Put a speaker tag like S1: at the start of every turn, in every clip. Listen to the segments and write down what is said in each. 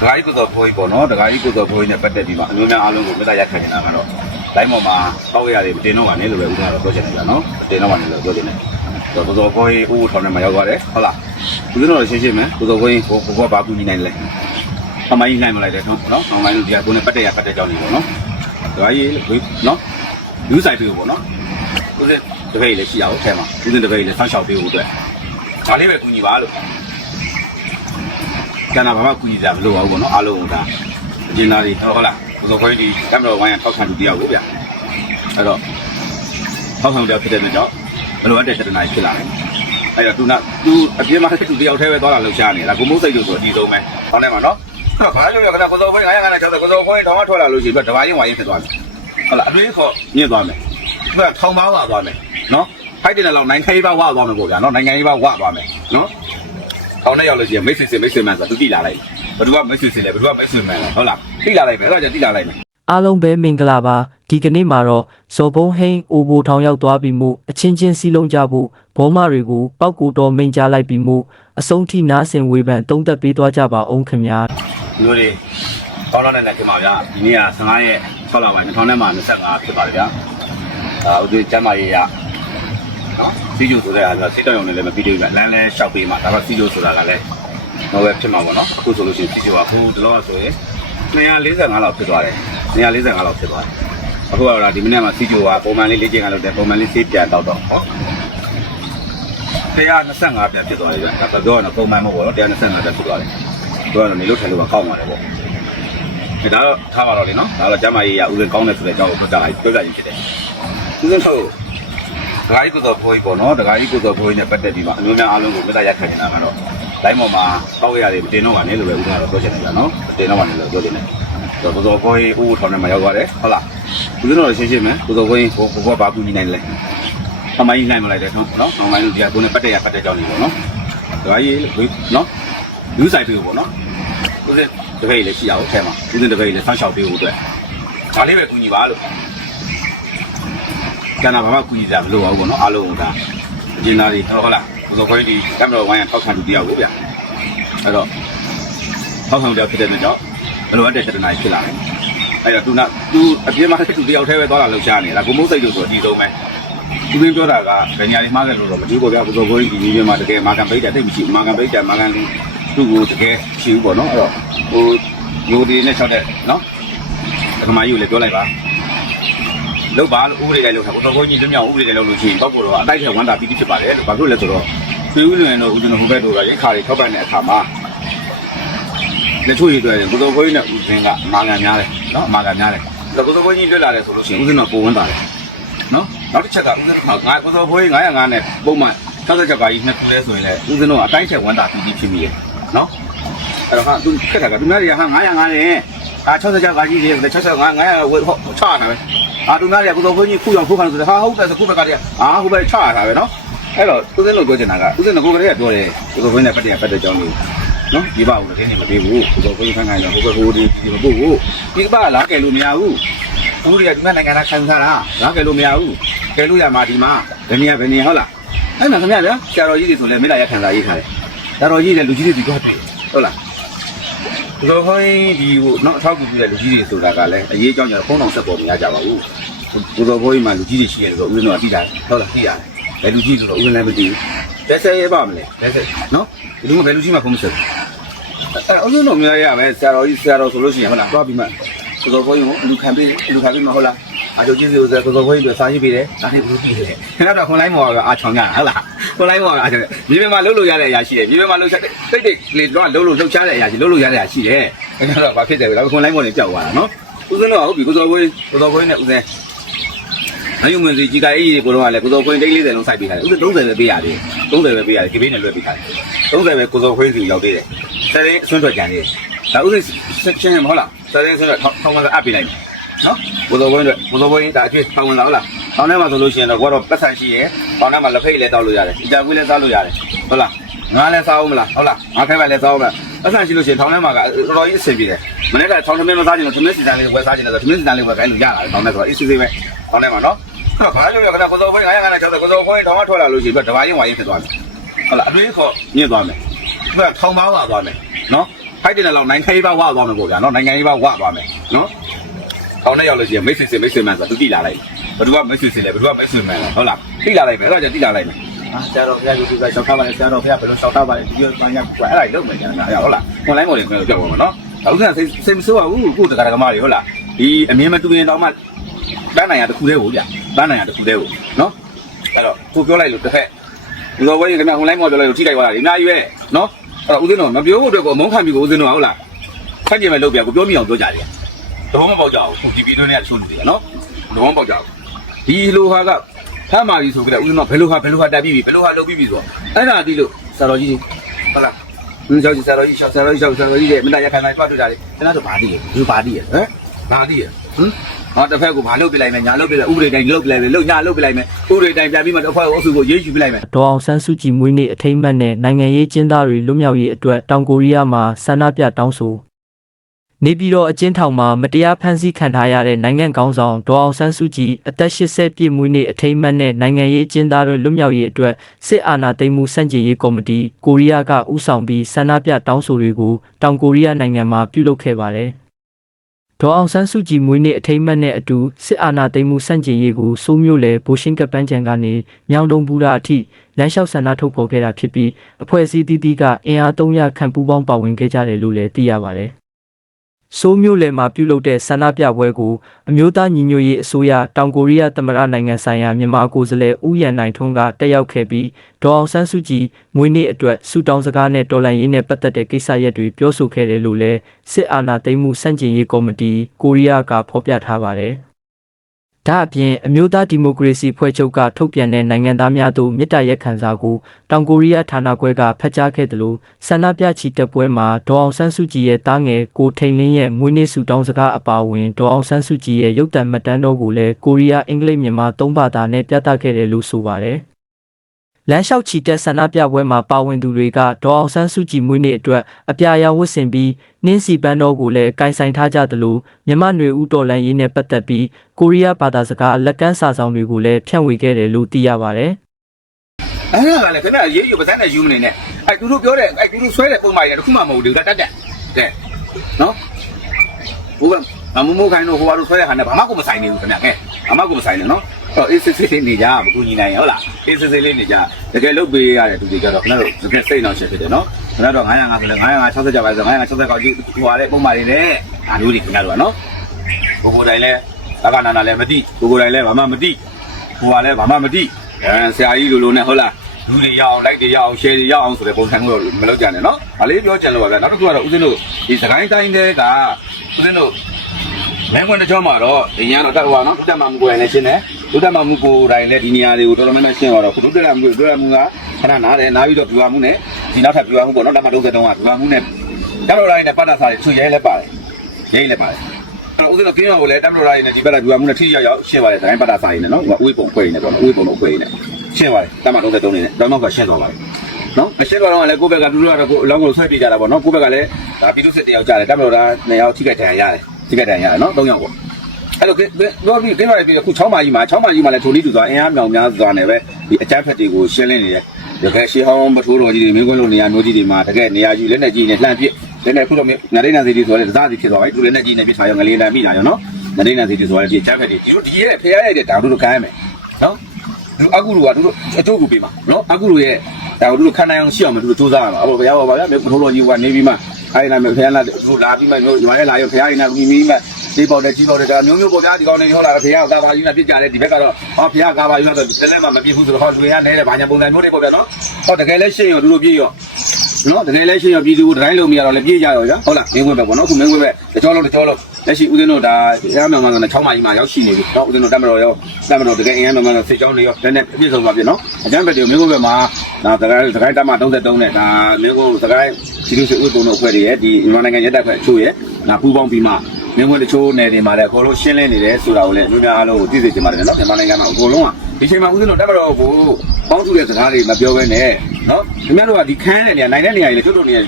S1: ဒကာကြီးကိုစောဖိုးကြီးပေါ့နော်ဒကာကြီးကိုစောဖိုးကြီးနဲ့ပတ်သက်ပြီးမှအမျိုးများအားလုံးကိုမေတ္တာရက်ခံနေတာကတော့လိုင်းပေါ်မှာတောက်ရရတယ်မတင်တော့ပါနဲ့လို့ပဲဦးကတော့ပြောချင်တယ်ဗျာနော်မတင်တော့ပါနဲ့လို့ပြောချင်တယ်ဆိုတော့ကိုစောဖိုးကြီးဦးထောင်ထဲမှာရောက်သွားတယ်ဟုတ်လားဦးဇင်းတော်ရှင်းရှင်းမယ်ကိုစောဖိုးကြီးကိုကိုကဘာကူညီနိုင်လဲအမိုင်းနိုင်မလိုက်တယ်နော်နော်အမိုင်းတို့ဒီကကိုနဲ့ပတ်သက်ရပတ်သက်ကြောင်းနေပေါ့နော်ဒကာကြီးနော်ယူဆိုင်ပြေပေါ့နော်ဦးဇင်းတပည့်လည်းရှိရအောင်ထဲမှာဦးဇင်းတပည့်လည်းဆောင်းလျှောက်ပေးဖို့အတွက်ဒါလေးပဲကူညီပါလို့ ကျန်တာဘာမှကူညီကြမလို့ပါဘူးပေါ့နော်အားလုံးကဒါအကျဉ်းသားတွေဟုတ်လားဘုသောခွင်းဒီကမ်မရာဝိုင်းရထောက်ခံသူတယောက်ကိုဗျအဲ့တော့ထောက်ခံတယောက်ဖြစ်တဲ့အတွက်ကြောင့်ဘယ်လိုအပ်တဲ့တနာကြီးဖြစ်လာလဲအဲ့တော့သူကသူအပြင်းမှာသူတယောက်တည်းပဲသွားလာလှုပ်ရှားနေတာကိုမိုးစိတ်လို့ဆိုအဒီဆုံးပဲဟောင်းထဲမှာနော်ဘာလို့လဲခဏဘုသောခွင်း900 960ဘုသောခွင်းတောင်းမထွက်လာလို့ရှိရင်တဘာချင်းဝိုင်းဖြစ်သွားတယ်ဟုတ်လားအတွေးခေါ်မြင့်သွားမယ်သူကထောင်ပါးပါသွားမယ်နော်ဖိုက်တင်တဲ့လောက်နိုင်ခိုးပါဝသွားမယ်ပေါ့ဗျာနော်နိုင်ငံရေးပါဝသွားမယ်နော် ထောင်ထဲရောက်လို့ရှိရင်မိတ်ဆွေစင်မိတ်ဆွေမှန်ဆိုသူတိလာလိုက်ဘယ်သူကမိတ်ဆွေစင်လဲဘယ်သူကမိတ်ဆွေမှန်လဲဟုတ်လားတိလာလိုက်မယ်အဲ့တော့ကျတိလာလိုက်မယ်
S2: အားလုံးပဲမင်္ဂလာပါဒီကနေ့မှာတော့ဇော်ဘုံဟိန်းအိုဘိုထောင်ရောက်သွားပြီးမှုအချင်းချင်းစီးလုံးကြဖို့ဘောမတွေကိုပောက်ကူတော်မိန်ကြားလိုက်ပြီးမှုအဆုံးထိနားဆင်ဝေဖန်တုံးသက်ပေးသွားကြပါအောင်ခင်ဗျာ
S1: ဒီလိုတွေကောင်းလာတဲ့လက်ခင်ပါဗျာဒီနေ့က15ရက်6လပိုင်း2025ဖြစ်ပါတယ်ဗျာအာဥဒိကျမ်းမာရေးရ နော်စီဂျူဆိုတဲ့အားကစိတ်တောင်ရုံနဲ့လည်းမပြီးသေးဘူးဗျလမ်းလဲလျှောက်ပေးမှာဒါပေမဲ့စီဂျူဆိုတာကလည်းတော့ပဲဖြစ်မှာပေါ့နော်အခုဆိုလို့ရှိရင်စီဂျူကဟိုဒီလောက်ဆိုရင်245လောက်ဖြစ်သွားတယ်245လောက်ဖြစ်သွားတယ်အခုကတော့ဒီမနေ့မှာစီဂျူကပုံမှန်လေးလေ့ကျင့်ခန်းလုပ်တယ်ပုံမှန်လေးစေးပြန်တော့တော့ဟော125ပြတ်ဖြစ်သွားတယ်ဗျ။ဒါပြောရတော့ပုံမှန်မဟုတ်ဘူးနော်125ပြတ်ဖြစ်သွားတယ်။ပြောရတော့နေလို့ထိုင်လို့ကကောက်ပါတယ်ပေါ့။ဒါတော့ထားပါတော့လေနော်။ဒါတော့ကျမကြီးရဦးစင်ကောင်းတယ်ဆိုတဲ့အကြောင်းကိုပြောကြလိုက်ပြောကြရင်ဖြစ်တယ်။ဦးစင်ထုတ် ဒကာကြီးကိုစောဖိုးကြီးပေါ့နော်။ဒကာကြီးကိုစောဖိုးကြီးနဲ့ပတ်သက်ပြီးမှအမျိုးများအားလုံးကိုမေတ္တာရက်ခံနေတာကတော့လိုင်းပေါ်မှာတောက်ရရတယ်မတင်တော့ပါနဲ့လို့ပဲဦးကတော့ပြောချင်တယ်ဗျာနော်။မတင်တော့ပါနဲ့လို့ပြောချင်တယ်။ဆိုတော့ကိုစောဖိုးကြီးဦးထောင်ထဲမှာရောက်သွားတယ်ဟုတ်လား။ဦးစင်တော်ရှင်းရှင်းမယ်ကိုစောဖိုးကြီးကိုကိုကဘာကူညီနိုင်လဲအမိုင်းနိုင်မလိုက်တယ်နော်နော်အမိုင်းတို့ဒီကကိုနဲ့ပတ်သက်ရပတ်သက်ကြောင်းနေပေါ့နော်ဒါကြီးနော်ယူဆိုင်ပြေပေါ့နော်ဦးစင်တပည့်လည်းရှိရအောင်ထဲမှာဦးစင်တပည့်လည်းဆောင်းလျှောက်ပေးဖို့အတွက်ဒါလေးပဲကူညီပါလို့ ကျန်တာဘာမှကူညီကြမလို့ပါဘူးပေါ့နော်အားလုံးကဒါအကျဉ်းသားတွေဟုတ်လားဘုသောခွင်းဒီကမ်မရာဝိုင်းရထောက်ခံသူတယောက်ကိုဗျအဲ့တော့ထောက်ခံတယောက်ဖြစ်တဲ့အတွက်ကြောင့်ဘယ်လိုအပ်တဲ့တနာကြီးဖြစ်လာလဲအဲ့တော့သူကသူအပြင်းမှာသူတယောက်တည်းပဲသွားလာလှုပ်ရှားနေတာကိုမိုးစိတ်လို့ဆိုအဒီဆုံးပဲသူရင်းပြောတာကဗညာလေးမှားတယ်လို့တော့မကြည့်ဘူးဗျာဘုသောဘိုးကြီးဒီကြီးမှာတကယ်မာကန်ပိတ်တာတိတ်မရှိဘူးမာကန်ပိတ်တာမာကန်လေးသူ့ကိုတကယ်ရှိဘူးပေါ့နော်အဲ့တော့ဟိုယိုဒီနဲ့၆တဲ့နော်ဒကမာကြီးကိုလည်းပြောလိုက်ပါ လောက်ပါလို့ဥပဒေတိုင်းလောက်တာဘုသောဘိုးကြီးလွမြောက်ဥပဒေတိုင်းလောက်လို့ရှိရင်တော့ကိုတော့အတိုက်ထဲဝန်တာပြီးဖြစ်ပါတယ်လို့ဘာလို့လဲဆိုတော့သူဦးလွင်တော့ဦးဇင်းဟိုဘက်တို့ကရိခါတွေထောက်ပံ့တဲ့အခါမှာလက်ချိုးရည်တွေဘုသောဘိုးကြီးနဲ့ဦးဇင်းကမာကန်များတယ်နော်မာကန်များတယ်ဘုသောဘိုးကြီးလွတ်လာတယ်ဆိုလို့ရှိရင်ဦးဇင်းတော့ပုံဝန်တာတယ်နော်နောက်တစ်ချက်ကဦးဇင်းတို့ငါကိုစောဖိုးကြီး905နဲ့ပုံမှန်66ကကြီးနှစ်ခုလဲဆိုရင်လည်းဦးဇင်းတို့ကအတိုင်းချက်ဝန်တာပြီးပြီးဖြစ်ပြီးရယ်နော်အဲ့တော့ဟာသူခက်တာကသူများတွေကဟာ905နဲ့ အာ66ကကြီးတွေ65 900ဝယ်ဟောချတာပဲအာသူများတွေကကိုစောဖိုးကြီးခုအောင်ခုခံဆိုတယ်ဟာဟုတ်တယ်ဆိုခုဘက်ကတည်းကအာဟိုဘက်ချတာပဲနော်အဲ့တော့ဦးဇင်းတို့ပြောချင်တာကဦးဇင်းတို့ကိုယ်ကလေးကပြောတယ်ကိုစောဖိုးကြီးနဲ့ပတ်တယ်ပတ်တဲ့ကြောင်းလေးနော်ဒီပါဦးလည်းတင်းနေမပေးဘူးကိုစောဖိုးကြီးခိုင်းခိုင်းတော့ဟိုဘက်ဟိုဒီဒီမပို့ဘူးဒီကပါလာကဲလို့မရဘူးအခုတွေကဒီမှာနိုင်ငံသားခံစားတာငါကဲလို့မရဘူးကဲလို့ရမှာဒီမှာဘယ်နေရဘယ်နေဟုတ်လားအဲ့မှာခင်ဗျာဗျာဆရာတော်ကြီးတွေဆိုလည်းမေတ္တာရခံစားရေးထားတယ်ဆရာတော်ကြီးတွေလူကြီးတွေဒီတော့တွေ့ဟုတ်လား ဒီလိုခေါင်းဒီဟိုနောက်အထောက်ကူပြုတဲ့လူကြီးတွေဆိုတာကလည်းအရေးအကြောင်းကြတော့ဖုန်းအောင်ဆက်ပေါ်မရကြပါဘူးဒီလိုခေါင်းမှာလူကြီးတွေရှိတယ်ဆိုတော့ဦးဇင်းတို့ကသိတာဟုတ်လားသိရတယ်ဘယ်လူကြီးဆိုတော့ဦးဇင်းလည်းမသိဘူးလက်ဆက်ရဲပါမလဲလက်ဆက်နော်ဒီလိုဘယ်လူကြီးမှဖုန်းမဆက်ဘူးအဲ့ဦးဇင်းတို့များရပဲဆရာတော်ကြီးဆရာတော်ဆိုလို့ရှိရင်ဟုတ်လားသွားပြီးမှကိုစောဘိုးကြီးကိုလူခံပေးလူခံပေးမဟုတ်လားအာချုပ်ကြီးစီကိုဆိုကိုစောဘိုးကြီးတို့စာရေးပေးတယ်ဒါနဲ့ဘူးပြီးတယ်ခင်ဗျားတို့ခွန်လိုင်းမော်ကအာချောင်ကြတာဟုတ်လားခွ န်လိုင်းမော်ကအာချောင်မြေပြင်မှာလှုပ်လို့ရတဲ့အရာရှိတယ်မြေပြင်မှာလှုပ်ချက်တိတ်တိတ်လေတော့လှုပ်လို့လှုပ်ရှားတဲ့အရာရှိလှုပ်လို့ရတဲ့အရာရှိတယ်ခင်ဗျားတို့ဘာဖြစ်တယ်လဲခွန်လိုင်းမော်နေကြောက်သွားတာနော်ဦးစင်းတော့ဟုတ်ပြီကိုစောဘိုးကိုစောဘိုးနဲ့ဦးစင်းနိုင်ုံမင်းစီကြီးကအေးကိုတော့ကလည်းကိုစောဘိုးတိတ်40လုံးစိုက်ပေးထားတယ်ဦးစင်း30ပဲပေးရတယ်30ပဲပေးရတယ်ဒီဘေးနဲ့လွှဲပေးထားတယ်30ပဲကိုစောဘိုးစီရောက်သေးတယ်ဆယ်ရင်အဆွန့်ထွက်ကြံနေတယ်ဒါဦးစင်းရှင်းရမဟုတ်လားဆယ်ရင်ဆွန့်ထွက်ထောင်းထောင်းကအပ်ပေးလိုက်နော်ဘုသောဘွင်းတို့ဘုသောဘွင်းဒါအကျွေးထောင်းဝင်လာဟုတ်လား ထောင်းထဲမှာဆိုလို့ရှိရင်တော့ကိုကတော့ပတ်ဆန်ရှိရယ်ထောင်းထဲမှာလက်ဖိတ်လည်းတောက်လို့ရတယ်အကြကွေးလည်းစားလို့ရတယ်ဟုတ်လားငါလည်းစားအောင်မလားဟုတ်လားငါခိုင်းပါလည်းစားအောင်မလားပတ်ဆန်ရှိလို့ရှိရင်ထောင်းထဲမှာကတော်တော်ကြီးအဆင်ပြေတယ်မနေ့ကထောင်းထဲမှာစားချင်လို့သမင်းစီတန်လေးဝယ်စားချင်တယ်ဆိုသမင်းစီတန်လေးဝယ်ခိုင်းလို့ရတာထောင်းထဲဆိုတော့အေးစစ်စစ်ပဲထောင်းထဲမှာနော်ဘာလို့လဲခဏဘုသောဘွင်း900 960ဘုသောဘွင်းတောင်းမထွက်လာလို့ရှိရင်တဘာချင်းဝါရင်ဖြစ်သွားတယ်ဟုတ်လားအတွေးခေါ်မြင့်သွားမယ်သူကထောင်းပါးပါသွားမယ်နော်ဖိုက်တင်တဲ့လောက်နိုင်ငံရေးပါဝသွားမယ်ပေါ့ဗျာနော်နိုင်ငံရေးပါဝသွားမယ်နော် ကောင်းတဲ့ရောက်လို့ရှိရင်မိတ်ဆွေစင်မိတ်ဆွေမှန်ဆိုသူတိလာလိုက်ဘယ်သူကမိတ်ဆွေစင်လဲဘယ်သူကမိတ်ဆွေမှန်လဲဟုတ်လားတိလာလိုက်မယ်အဲ့ဒါကြတိလာလိုက်မယ်အာဆရာတော်ဘုရားယူပြီးရှောက်ထားပါလေဆရာတော်ဘုရားဘယ်လိုရှောက်ထားပါလဲဒီလိုပန်းရကွာအဲ့ဒါကြီးလုပ်မယ်ကြာဟုတ်လားခွန်လိုင်းမော်လေးပြောပါမယ်နော်အခုကစိတ်စိတ်မဆိုးပါဘူးကိုတက္ကရာကမတွေဟုတ်လားဒီအမြင်မတူရင်တော့မှတန်းနိုင်ရတခုတည်းကိုဗျတန်းနိုင်ရတခုတည်းကိုနော်အဲ့တော့ကိုပြောလိုက်လို့တစ်ဖက်ဒီလိုဝဲရင်ခင်ဗျခွန်လိုင်းမော်ပြောလိုက်လို့ထိလိုက်သွားတာဒီအများကြီးပဲနော်အဲ့တော့ဦးဇင်းတော်မပြောဖို့အတွက်ကိုမုန်းခံပြီးကိုဦးဇင်းတော်ဟုတ်လားခန့်ကျင်မဲ့လုပ်ပြကိုပြောမိအောင်ပြောကြတယ် တဘောမပေါက်ကြဘူးဒီဗီဒီယိုနဲ့ချိုးနေတယ်နော်တဘောမပေါက်ကြဘူးဒီလိုဟာကဖမ်းမာပြီဆိုကြတဲ့ဦးဇင်းတော်ဘယ်လိုဟာဘယ်လိုဟာတက်ပြီးပြီဘယ်လိုဟာလုပ်ပြီးပြီဆိုတော့အဲ့ဒါဒီလို့ဆရာတော်ကြီးဟုတ်လားဒီကြောင့်ဆရာတော်ကြီးဆရာတော်ကြီးဆရာတော်ကြီးတဲ့မင်းသားရခိုင်ခိုင်တွားတွေ့တာလေကျွန်တော်တို့ဘာတည်လဲဒီဘာတည်ရဟမ်ဘာတည်ရဟမ်ဟောတစ်ဖက်ကိုဘာလုပ်ပြလိုက်မယ်ညာလုပ်ပြလိုက်ဥပဒေတိုင်းလုပ်ပြလိုက်မယ်လုပ်ညာလုပ်ပြလိုက်မယ်ဥပဒေတိုင်းပြန်ပြီးမှတစ်ဖက်ကိုအုပ်စုကိုရေးယူပြလိုက်မယ်
S2: ဒေါ်အောင်ဆန်းစုကြည်မွေးနေ့အထိမ်းအမှတ်နဲ့နိုင်ငံရေးကျင်းသားတွေလွတ်မြောက်ရေးအတွက်တောင်ကိုရီးယားမှာဆန္ဒပြတောင်းဆို နေပြည်တော်အကျဉ်းထောင်မှာမတရားဖမ်းဆီးခံထားရတဲ့နိုင်ငံကောင်းဆောင်ဒေါ်အောင်ဆန်းစုကြည်အသက်80ပြည့်မွေးနေ့အထိမ်းအမှတ်နဲ့နိုင်ငံရေးကျင်းသားတွေလွတ်မြောက်ရေးအတွက်စစ်အာဏာသိမ်းမှုစန့်ကျင်ရေးကော်မတီကိုရီးယားကဦးဆောင်ပြီးဆန္ဒပြတောင်းဆိုတွေကိုတောင်ကိုရီးယားနိုင်ငံမှာပြုလုပ်ခဲ့ပါတယ်ဒေါ်အောင်ဆန်းစုကြည်မွေးနေ့အထိမ်းအမှတ်နဲ့အတူစစ်အာဏာသိမ်းမှုစန့်ကျင်ရေးကိုစိုးမျိုးလဲဘိုရှင်းကပန်းချံကနေမြောင်တုံပူရာအထိလမ်းလျှောက်ဆန္ဒထုတ်ဖော်ခဲ့တာဖြစ်ပြီးအဖွဲ့အစည်းတီးတီးကအင်အား300ခန့်ပူးပေါင်းပါဝင်ခဲ့ကြတယ်လို့လည်းသိရပါတယ်။ စိုးမျိုးလဲမှာပြုလုပ်တဲ့ဆန္ဒပြပွဲကိုအမျိုးသားညီညွတ်ရေးအစိုးရတောင်ကိုရီးယားသမ္မတနိုင်ငံဆိုင်ရာမြန်မာကိုယ်စားလှယ်ဦးရန်နိုင်ထွန်းကတက်ရောက်ခဲ့ပြီးဒေါ်အောင်ဆန်းစုကြည်မွေးနေ့အတွက်ဆုတောင်းစကားနဲ့တော်လှန်ရေးနဲ့ပတ်သက်တဲ့ကိစ္စရပ်တွေပြောဆိုခဲ့တယ်လို့လည်းစစ်အာဏာသိမ်းမှုစန့်ကျင်ရေးကော်မတီကိုရီးယားကဖော်ပြထားပါတယ်။ ဒါအပြင်အမျိုးသားဒီမိုကရေစီဖွဲ့ချုပ်ကထုတ်ပြန်တဲ့နိုင်ငံသားများတို့မြစ်တာရက်ခံစာကိုတောင်ကိုရီးယားဌာနခွဲကဖတ်ကြားခဲ့တယ်လို့ဆန္ဒပြချီတက်ပွဲမှာဒေါ်အောင်ဆန်းစုကြည်ရဲ့တားငယ်ကိုထိန်လင်းရဲ့မွေးနေ့ဆုတောင်းစကားအပါအဝင်ဒေါ်အောင်ဆန်းစုကြည်ရဲ့ရုပ်တံမှတ်တမ်းတော်ကိုလည်းကိုရီးယားအင်္ဂလိပ်မြန်မာသုံးဘာသာနဲ့ပြသခဲ့တယ်လို့ဆိုပါတယ်။ လမ်းလျှောက်ချီတက်ဆန္ဒပြပွဲမှာပါဝင်သူတွေကဒေါ်အောင်ဆန်းစုကြည်မွေးနေ့အတွက်အပြာရောင်ဝတ်ဆင်ပြီးနှင်းစီပန်းတော်ကိုလည်းကင်ဆိုင်ထားကြသလိုမြမနွေဦးတော်လန်ရေးနဲ့ပတ်သက်ပြီးကိုရီးယားဘာသာစကားလက်ကမ်းစာဆောင်တွေကိုလည်းဖြန့်ဝေခဲ့တယ်လို့သိရပါတယ်။
S1: အဲ့ဒါကလည်းခင်ဗျာရေးယူပါစမ်းနဲ့ယူမနေနဲ့အဲ့သူတို့ပြောတဲ့အဲ့သူတို့ဆွဲတဲ့ပုံမှန်တွေတခုမှမဟုတ်ဘူးတက်တက်ကဲနော်ဘိုးကမမမိုးခိုင်းတော့ဟိုဘာလို့ဆွဲတဲ့ဟာနဲ့ဘာမှကိုမဆိုင်နေဘူးခင်ဗျာကဲဘာမှကိုမဆိုင်နေနော် တော့အေးစစ်စစ်လေးနေကြမကူညီနိုင်ဟုတ်လားအေးစစ်စစ်လေးနေကြတကယ်လုတ်ပေးရတဲ့သူတွေကြတော့ခင်ဗျားတို့တကယ်စိတ်နှောင့်ရှက်ဖြစ်တယ်နော်ခင်ဗျားတို့905ဆိုလဲ960ကြပါဆို960ကောက်ကြည့်ဟိုဟာတဲ့ပုံမှန်တွေနဲ့ဒါမျိုးတွေခင်ဗျားတို့ကနော်ကိုကိုတိုင်းလဲအကနာနာလည်းမသိကိုကိုတိုင်းလဲဘာမှမသိဟိုဟာလဲဘာမှမသိအဲဆရာကြီးလိုလိုနဲ့ဟုတ်လားလူတွေရအောင် like တွေရအောင် share တွေရအောင်ဆိုတဲ့ပုံစံမျိုးတော့မလုပ်ကြနဲ့နော်။ဒါလေးပြောချင်လို့ပါဗျာ။နောက်တစ်ခုကတော့ဦးဇင်းတို့ဒီစကိုင်းတိုင်းတွေကဦးဇင်းတို့ မဲခွန်းတစ်ကြောမှာတော့ဒီညတော့တက်ဟိုပါနော်။ဒုတက်မမှုကိုယ်တိုင်လည်းရှင်းတယ်။ဒုတက်မမှုကိုယ်တိုင်လည်းဒီနေရာတွေကိုတော်တော်များများရှင်းသွားတော့ခုဒုတက်မမှုဒုတက်မမှုကခဏနားတယ်နားပြီးတော့ပြွာမှုနဲ့ဒီနောက်ထပ်ပြွာမှုပေါ့နော်။ဓမ္မတုံးတဲ့တုံးကပြွာမှုနဲ့တက်တော်တိုင်းနဲ့ပတ်သက်စားတွေသူရဲလည်းပါတယ်။ရဲလည်းပါတယ်။အဲ့တော့ဦးဇင်းတို့ကင်းရောကိုလည်းတက်တော်တိုင်းနဲ့ဒီဘက်ကပြွာမှုနဲ့ထိရောက်ရောက်ရှင်းပါတယ်။တိုင်းပတ်သက်စားရင်းနဲ့နော်။ဥဝေးပုံခွဲရင်းနဲ့ပေါ့နော်။ဥဝေးပုံတော့ခွဲရင်းနဲ့ရှင်းပါတယ်။ဓမ္မတုံးတဲ့တုံးနေနဲ့ဓမ္မကရှင်းသွားပါတယ်။နော်အရှင်းကတော့လည်းကိုယ့်ဘက်ကသူတို့ကတော့ကိုယ်အလောင်းကိုဆွဲပြကြတာပေါ့နော်ကိုယ့်ဘက်ကလည်းဒါပြည်သူစစ်တယောက်ကြတယ်တပ်မတော်သားနှစ်ယောက်ထိခိုက်ဒဏ်ရာရတယ် ထိခိုက်ဒဏ်ရာရတယ်နော်သုံးယောက်ပေါ့အဲ့လိုတော့ပြီးကိမရပြီးခု6မာကြီးမှာ6မာကြီးမှာလည်းထိုနည်းတူသွားအင်အားမြောင်များစွာနဲ့ပဲဒီအကြမ်းဖက်တွေကိုရှင်းလင်းနေတယ်တကယ်ရှေးဟောင်းပထိုးတော်ကြီးတွေမင်းကွန်းလိုနေရာမျိုးကြီးတွေမှာတကယ်နေရာယူလက်နဲ့ကြီးနဲ့လှမ်းပစ်လက်နဲ့ခုတော့ငရိနာစီတီဆိုရဲတစားစီဖြစ်သွားပြီသူလက်နဲ့ကြီးနဲ့ပြစ်ထားရောငလေးလမ်းမိလာရောနော်ငရိနာစီတီဆိုရဲဒီအကြမ်းဖက်တွေဒီလိုဒီရဲ့ဖျားရိုက်တဲ့တောင်တို့ကိုင်းမယ်နော်သူအကူလူကသူတို့အကျိုးကူပေးမှာနော်အကူလူရဲ့ဒါကိုသူတို့ခံနိုင်အောင်ရှိအောင်မသူတို့စူးစမ်းရမှာအခုဘုရားပါဗျာမေဘုတော်ကြီးကနေပြီးမှ အဲဒီနာမေဖခင်လာသူလာပြီးမှမျိုးရွာရဲလာရောဖခင်နာပြီးပြီးမှဒီပေါက်တဲ့ကြီးပေါက်တဲ့ဒါမျိုးမျိုးပေါ့ဗျာဒီကောင်းနေဟုတ်လားဖခင်ကကာပါကြီးနဲ့ပြစ်ကြတယ်ဒီဘက်ကတော့ဟောဖခင်ကာပါကြီးဆိုတော့တလဲမှမပြစ်ဘူးဆိုတော့ဟောလူရနေတဲ့ဘာညာပုံစံမျိုးတွေပေါ့ဗျာနော်ဟောတကယ်လဲရှင်းရောသူတို့ပြည့်ရောနော်တကယ်လဲရှင်းရောပြည်သူကိုတိုင်းလုံးမရတော့လဲပြေးကြရောဗျာဟုတ်လားမင်းဝဲပဲပေါ့နော်ခုမင်းဝဲပဲတကြောလုံးတကြောလုံး လက်ရှိဦးဇင်းတို့ဒါရမ်းမြောင်မှဆိုတော့6မိုင်မှာရောက်ရှိနေပြီနော်ဦးဇင်းတို့တက်မတော်ရောတက်မတော်တကယ်အင်ရမ်းမြောင်မှဆိုစိတ်ကြောင်းတွေရောလည်းနဲ့ပြည့်စုံသွားပြီနော်အကျမ်းဘက်တွေမင်းဝဲပဲမှာဒါတကယ်တကယ်တက်မ33နဲ့ဒါမင်းဝဲတကယ်စီလူစီဦးတုံတို့အဖွဲ့တွေရဲ့ဒီမြန်မာနိုင်ငံရက်တက်ဖွဲ့အချို့ရဲ့ဒါပူပေါင်းပြီးမှမင်းဝဲတချို့နယ်တွေမှာလည်းအကုန်လုံးရှင်းလင်းနေတယ်ဆိုတာကိုလည်းအမျိုးများအားလုံးကိုသိစေချင်ပါတယ်နော်မြန်မာနိုင်ငံမှာအကုန်လုံးကဒီချိန်မှာဦးဇင်းတို့တက်မတော်ကိုပေါင်းစုတဲ့စကားတွေမပြောဘဲနဲ့ နော်ခင်ဗျားတို့ကဒီခန်းတဲ့နေရာနိုင်တဲ့နေရာတွေလေကျွတ်တို့နေရာ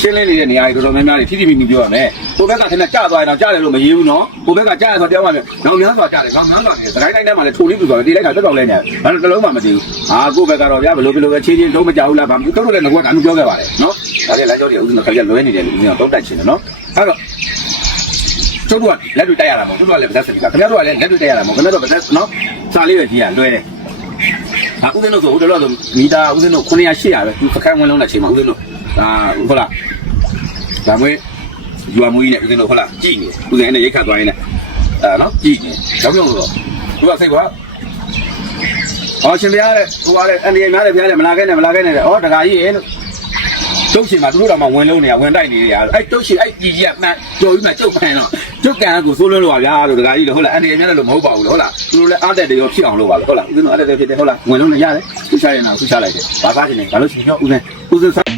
S1: ရှင်းလင်းနေတဲ့နေရာတွေတော်တော်များများတွေထိထိမိမိပြောရမယ်ကိုဘက်ကထင်တယ်ကြာသွားရင်တော့ကြာတယ်လို့မရေးဘူးနော်ကိုဘက်ကကြာရဆိုပြောရမယ်နောက်များစွာကြာတယ်ခေါင်းများစွာနေတယ်စကိုင်းတိုင်းထဲမှာလည်းထိုလေးပြူသွားတယ်တီးလိုက်တာတက်တော့လဲနေတယ်ဘာလို့တစ်လုံးမှမတည်ဘူးဟာကိုဘက်ကတော့ဗျာဘယ်လိုဘယ်လိုပဲချင်းချင်းလုံးမကြဘူးလားဘာတို့တို့လည်းငါကဒါမျိုးပြောခဲ့ပါတယ်နော်ဒါလည်းလမ်းကြောတွေဥစဉ်ခါကြလွဲနေတယ်လို့ဦးဇင်းတော့တက်ချင်တယ်နော်အဲ့တော့ကျုပ်တို့ကလက်တွေတိုက်ရတာမဟုတ်ကျုပ်တို့ကလည်းဗဇက်စင်ကခင်ဗျားတို့ကလည်းလက်တွေတိုက်ရတာမဟုတ်ခင်ဗျားတို့ဗဇက်နော်စာလေးပဲကြီးရလွဲတယ် ဟာဦးဇင်းတို့ဆိုဦးတော်တို့မီတာဦးဇင်းတို့900 800ပဲသူစကန်ဝင်လုံးတဲ့ချိန်မှာဦးဇင်းတို့ဒါဟုတ်လားဒါမွေးယူအမွေးနဲ့ဦးဇင်းတို့ဟုတ်လားကြည်နေဦးဇင်းနဲ့ရိတ်ခတ်သွားရင်းနဲ့အဲနော်ကြည်နေကြောက်ကြောက်လို့သူကစိတ်ကဟောရှင်ဘုရားတဲ့ဟိုကလည်းအန်ဒီများတယ်ဘုရားတဲ့မလာခဲ့နဲ့မလာခဲ့နဲ့တဲ့ဩတခါကြီးရဲ့လို့ တုတ်ရှင်မှာသူတို့တော့မှဝင်လုံးနေတာဝင်တိုက်နေရအဲ့တုတ်ရှင်အဲ့ကြီးကြီးကမှန်ကြော်ပြီးမှကျုပ်ဖန်တော့ကျုပ်ကန်ကိုစိုးလွန်းလို့ပါဗျာလို့တခါကြီးလို့ဟုတ်လားအနေနဲ့လည်းမဟုတ်ပါဘူးလို့ဟုတ်လားသူတို့လည်းအားတက်တယ်ရောဖြစ်အောင်လုပ်ပါလို့ဟုတ်လားဦးဇင်းတို့အားတက်တယ်ဖြစ်တယ်ဟုတ်လားဝင်လုံးနေရတယ်သူချရရင်တော့သူချလိုက်တယ်ဘာကားချင်လဲဘာလို့ချင်တော့ဦးဇင်းဦးဇင်း